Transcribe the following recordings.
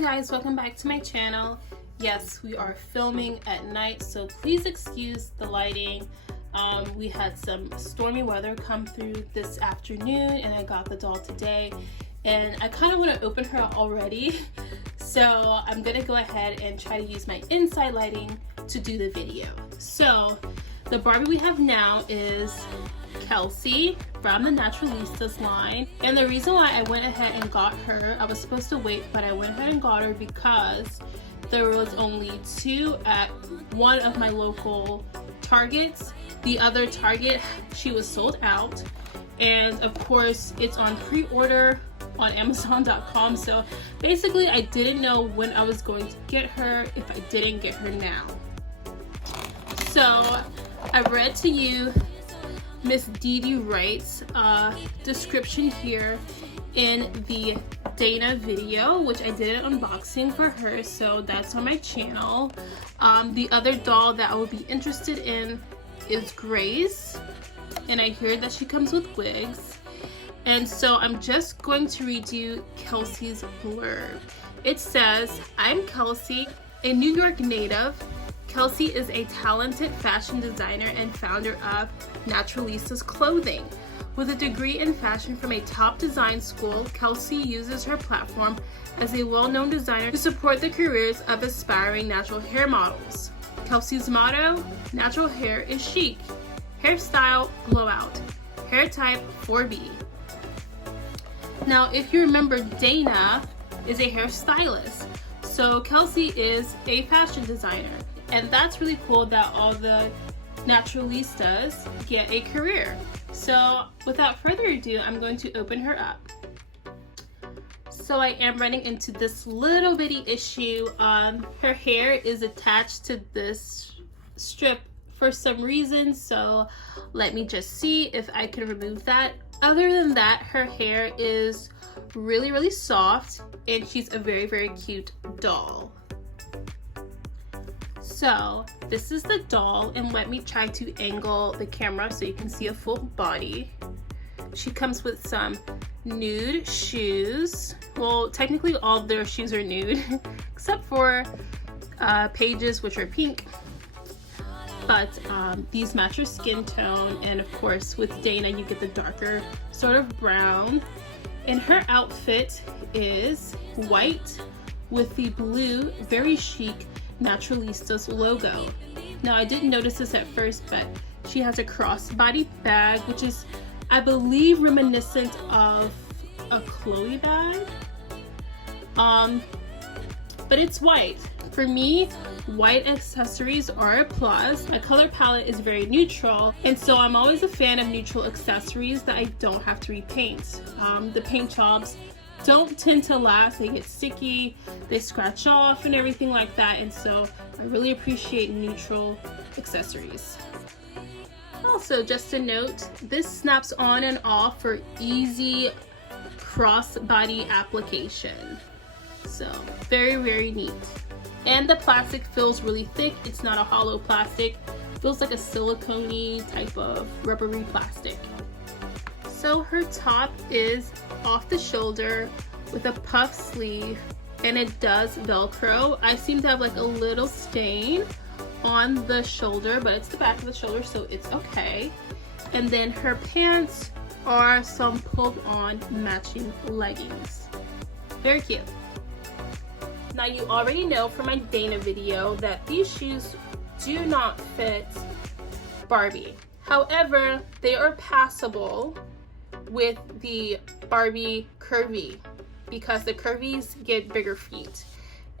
guys, welcome back to my channel. Yes, we are filming at night, so please excuse the lighting. We had some stormy weather come through this afternoon and I got the doll today and I kind of want to open her already. So I'm gonna go ahead and try to use my inside lighting to do the video. So the Barbie we have now is Kelsey from the Naturalistas line, and the reason why I went ahead and got her, I was supposed to wait, but I went ahead and got her because there was only two at one of my local Targets. The other Target, she was sold out, and of course it's on pre-order on Amazon.com, so basically I didn't know when I was going to get her if I didn't get her now. So I read to you Miss Dee Dee Wright's description here in the Dana video, which I did an unboxing for her, so that's on my channel. The other doll that I would be interested in is Grace, and I hear that she comes with wigs. And so I'm just going to read you Kelsey's blurb. It says, "I'm Kelsey, a New York native. Kelsey is a talented fashion designer and founder of Naturalistas clothing. With a degree in fashion from a top design school, Kelsey uses her platform as a well-known designer to support the careers of aspiring natural hair models. Kelsey's motto, natural hair is chic, hairstyle blowout, hair type 4B. Now, if you remember, Dana is a hairstylist, so Kelsey is a fashion designer. And that's really cool that all the Naturalistas get a career. So without further ado, I'm going to open her up. So I am running into this little bitty issue. Her hair is attached to this strip for some reason, so let me just see if I can remove that. Other than that, her hair is really soft and she's a very cute doll. So this is the doll, and let me try to angle the camera so you can see a full body. She comes with some nude shoes. Well, technically all of their shoes are nude except for Paige's, which are pink, but these match her skin tone, and of course with Dana you get the darker sort of brown. And her outfit is white with the blue, very chic Naturalistas logo. Now I didn't notice this at first, but she has a crossbody bag, which is, I believe, reminiscent of a Chloe bag. But it's white. For me, white accessories are a plus. My color palette is very neutral, and so I'm always a fan of neutral accessories that I don't have to repaint. The paint jobs don't tend to last, they get sticky, they scratch off and everything like that, and so I really appreciate neutral accessories. Also, just a note, this snaps on and off for easy crossbody application, so very neat. And the plastic feels really thick. It's not a hollow plastic, it feels like a silicone-y type of rubbery plastic. So her top is off the shoulder with a puff sleeve, and it does Velcro. I seem to have like a little stain on the shoulder, but it's the back of the shoulder, so it's okay. And then her pants are some pulled on matching leggings. Very cute. Now you already know from my Dana video that these shoes do not fit Barbie. However, they are passable with the Barbie Curvy because the Curvies get bigger feet,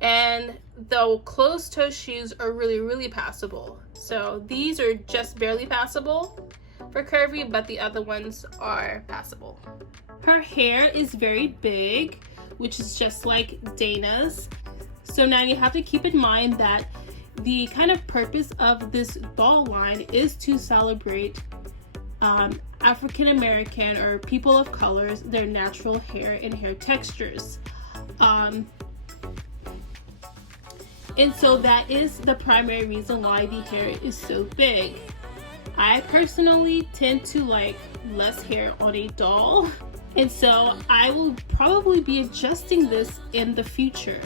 and the closed-toe shoes are really passable. So these are just barely passable for Curvy, but the other ones are passable. Her hair is very big, which is just like Dana's. So now you have to keep in mind that the kind of purpose of this doll line is to celebrate African American or people of colors, their natural hair and hair textures. And so that is the primary reason why the hair is so big. I personally tend to like less hair on a doll And so I will probably be adjusting this in the future.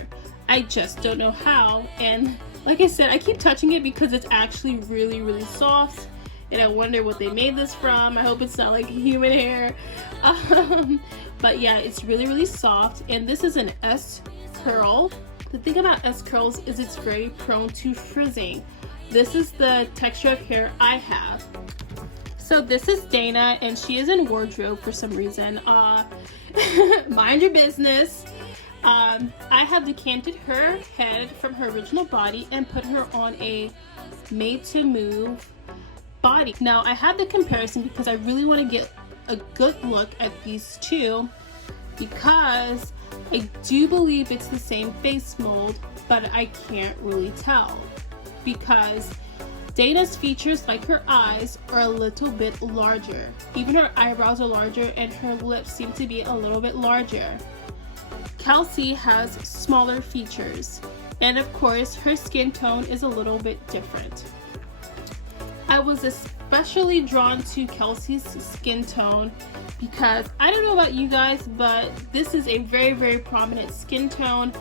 I just don't know how. And like I said, I keep touching it because it's actually really, really soft. And I wonder what they made this from. I hope it's not like human hair. But yeah, it's really, really soft. And this is an S curl. The thing about S curls is it's very prone to frizzing. This is the texture of hair I have. So this is Dana, and she is in wardrobe for some reason. Mind your business. I have decanted her head from her original body and put her on a made to move body. Now I have the comparison because I really want to get a good look at these two, because I do believe it's the same face mold, but I can't really tell because Dana's features, like her eyes, are a little bit larger. Even her eyebrows are larger and her lips seem to be a little bit larger. Kelsey has smaller features, and of course her skin tone is a little bit different. I was especially drawn to Kelsey's skin tone because I don't know about you guys, but this is a very, very prominent skin tone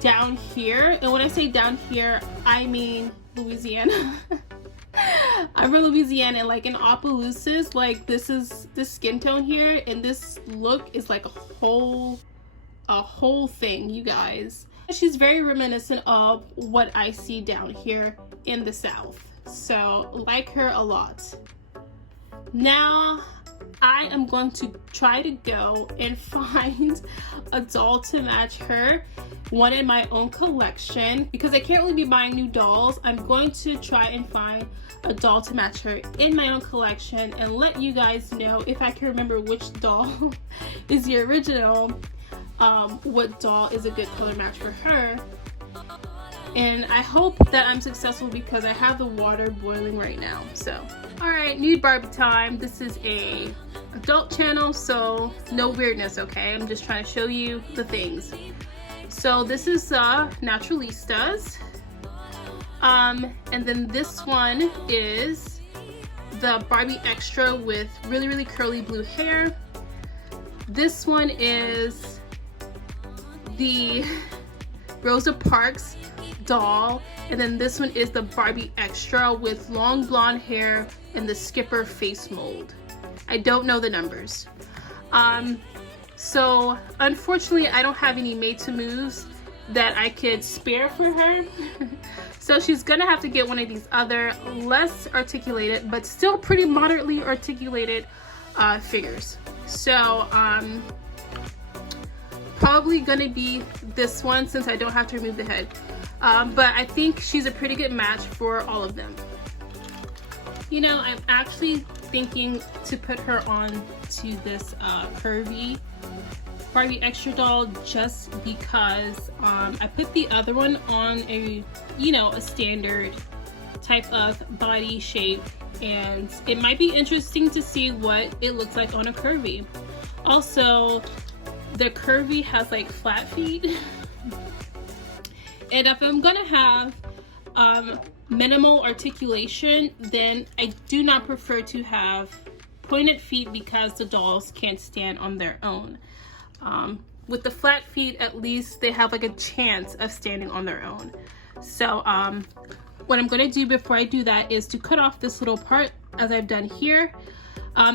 down here. And when I say down here, I mean Louisiana. I'm from Louisiana, and like in Opelousas, like this is the skin tone here, and this look is like a whole thing, you guys. She's very reminiscent of what I see down here in the South, so like her a lot. Now I am going to try to go and find a doll to match her, one in my own collection, because I can't really be buying new dolls. I'm going to try and find a doll to match her in my own collection and let you guys know, if I can remember which doll is the original, what doll is a good color match for her. And I hope that I'm successful because I have the water boiling right now. So, alright, nude Barbie time. This is a adult channel, so no weirdness, okay? I'm just trying to show you the things. So this is Naturalistas. And then this one is the Barbie Extra with really, really curly blue hair. This one is the Rosa Parks doll, and then this one is the Barbie Extra with long blonde hair and the Skipper face mold. I don't know the numbers. So unfortunately I don't have any made to moves that I could spare for her. So she's gonna have to get one of these other less articulated but still pretty moderately articulated figures. So probably gonna be this one since I don't have to remove the head. But I think she's a pretty good match for all of them. You know, I'm actually thinking to put her on to this curvy Barbie Extra doll just because I put the other one on a, you know, a standard type of body shape, and it might be interesting to see what it looks like on a curvy. Also, the curvy has like flat feet. And if I'm gonna have minimal articulation, then I do not prefer to have pointed feet because the dolls can't stand on their own. With the flat feet, at least they have like a chance of standing on their own. So what I'm gonna do before I do that is to cut off this little part as I've done here.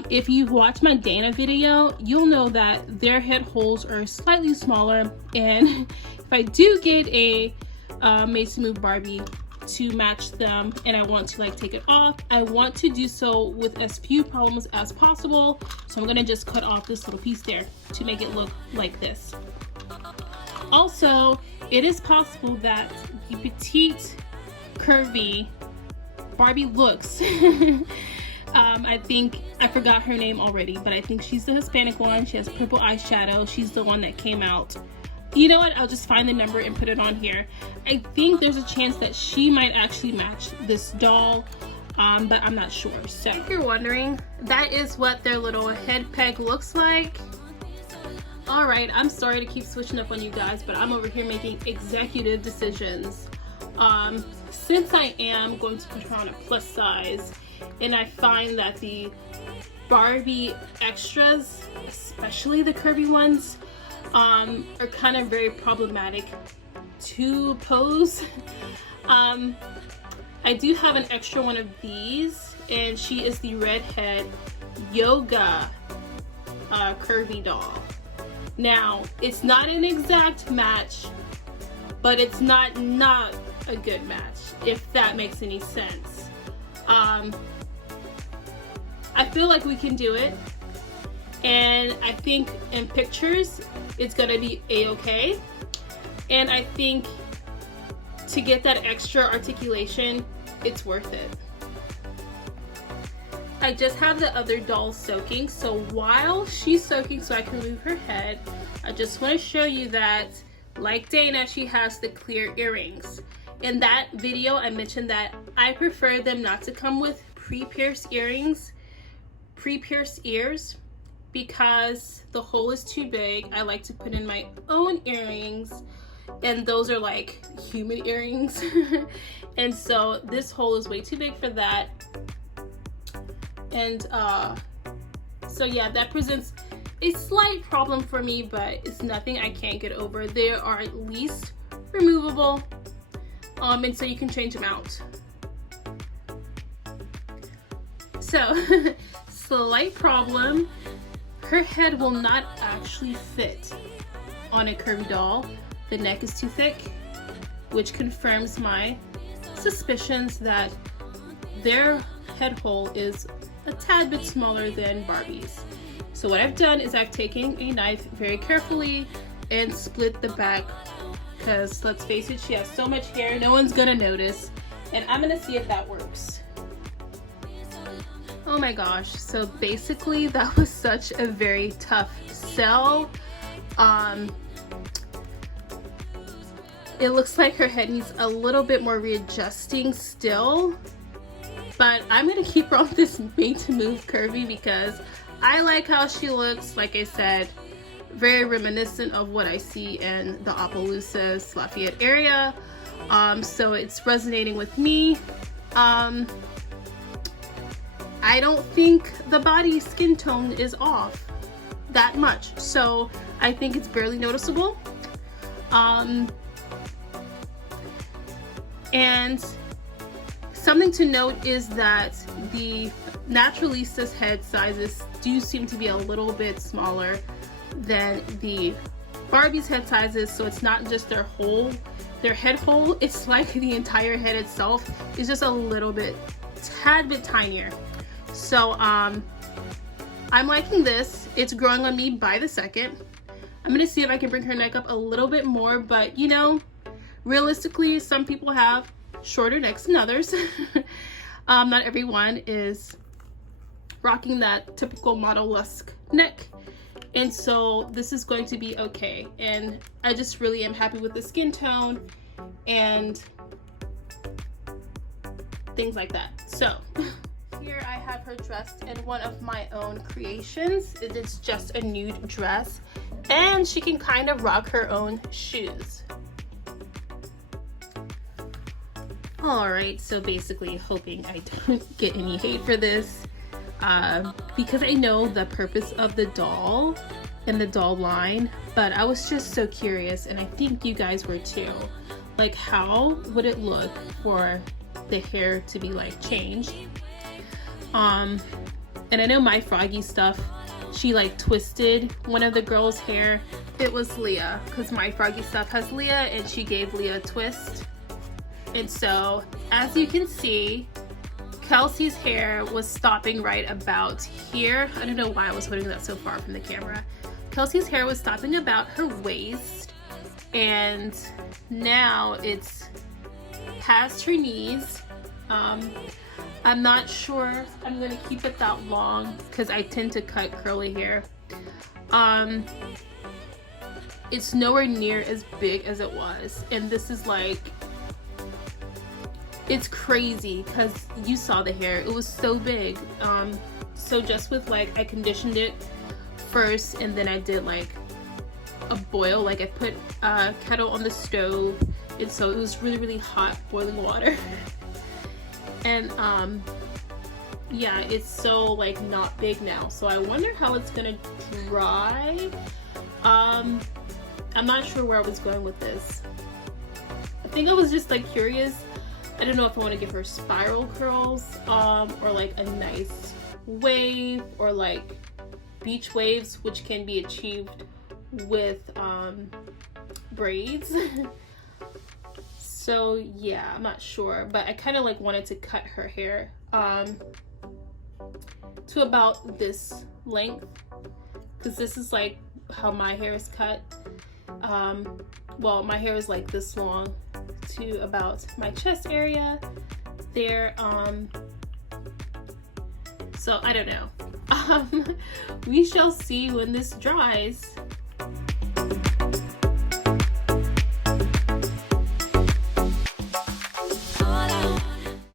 If you've watched my Dana video, you'll know that their head holes are slightly smaller, and if I do get a made to move Barbie to match them and I want to like take it off, I want to do so with as few problems as possible. So I'm gonna just cut off this little piece there to make it look like this. Also, it is possible that the petite curvy Barbie looks I think I forgot her name already, but I think she's the Hispanic one. She has purple eyeshadow. She's the one that came out. You know what? I'll just find the number and put it on here. I think there's a chance that she might actually match this doll, but I'm not sure. So if you're wondering, that is what their little head peg looks like. Alright, I'm sorry to keep switching up on you guys, but I'm over here making executive decisions. Since I am going to put her on a plus size, and I find that the Barbie extras, especially the curvy ones, are kind of very problematic to pose. I do have an extra one of these, and she is the redhead yoga curvy doll. Now, it's not an exact match, but it's not a good match, if that makes any sense. I feel like we can do it, and I think in pictures it's gonna be a-okay, and I think to get that extra articulation, it's worth it. I just have the other doll soaking, so while she's soaking so I can remove her head, I just want to show you that, like Dana, she has the clear earrings. In that video, I mentioned that I prefer them not to come with pre-pierced earrings, pre-pierced ears, because the hole is too big. I like to put in my own earrings, and those are like human earrings. And so this hole is way too big for that. And so yeah, that presents a slight problem for me, but it's nothing I can't get over. They are at least removable, and so you can change them out. So slight problem, her head will not actually fit on a curvy doll. The neck is too thick, which confirms my suspicions that their head hole is a tad bit smaller than Barbie's. So what I've done is I've taken a knife very carefully and split the back, because let's face it, she has so much hair, no one's gonna notice, and I'm gonna see if that works. Oh my gosh, so basically that was such a very tough sell. It looks like her head needs a little bit more readjusting still, but I'm gonna keep her on this made to move curvy because I like how she looks. Like I said, very reminiscent of what I see in the Opelousas Lafayette area, so it's resonating with me. I don't think the body skin tone is off that much, so I think it's barely noticeable. And something to note is that the Naturalistas head sizes do seem to be a little bit smaller than the Barbie's head sizes, so it's not just their head hole, it's like the entire head itself is just a little bit, tad bit tinier. So I'm liking this. It's growing on me by the second. I'm gonna see if I can bring her neck up a little bit more, but you know, realistically, some people have shorter necks than others. Not everyone is rocking that typical model-esque neck, and so this is going to be okay. And I just really am happy with the skin tone and things like that. So here I have her dressed in one of my own creations. It is just a nude dress, and she can kind of rock her own shoes. Alright, so basically hoping I don't get any hate for this, because I know the purpose of the doll and the doll line, but I was just so curious, and I think you guys were too. Like, how would it look for the hair to be like changed? And I know my Froggy stuff, she like twisted one of the girls' hair. It was Leah, because my Froggy stuff has Leah, and she gave Leah a twist. And so, as you can see, Kelsey's hair was stopping right about here. I don't know why I was holding that so far from the camera. Kelsey's hair was stopping about her waist, and now it's past her knees. I'm not sure I'm gonna keep it that long because I tend to cut curly hair. It's nowhere near as big as it was, and this is like, it's crazy because you saw the hair, it was so big. So just with like, I conditioned it first, and then I did like a boil, like I put a kettle on the stove, and so it was really hot boiling water. And yeah, it's so like not big now. So I wonder how it's gonna dry. I'm not sure where I was going with this. I think I was just like curious. I don't know if I want to give her spiral curls, or like a nice wave, or like beach waves, which can be achieved with braids. So yeah, I'm not sure, but I kind of like wanted to cut her hair to about this length, because this is like how my hair is cut. Well, my hair is like this long to about my chest area there. So I don't know. We shall see when this dries.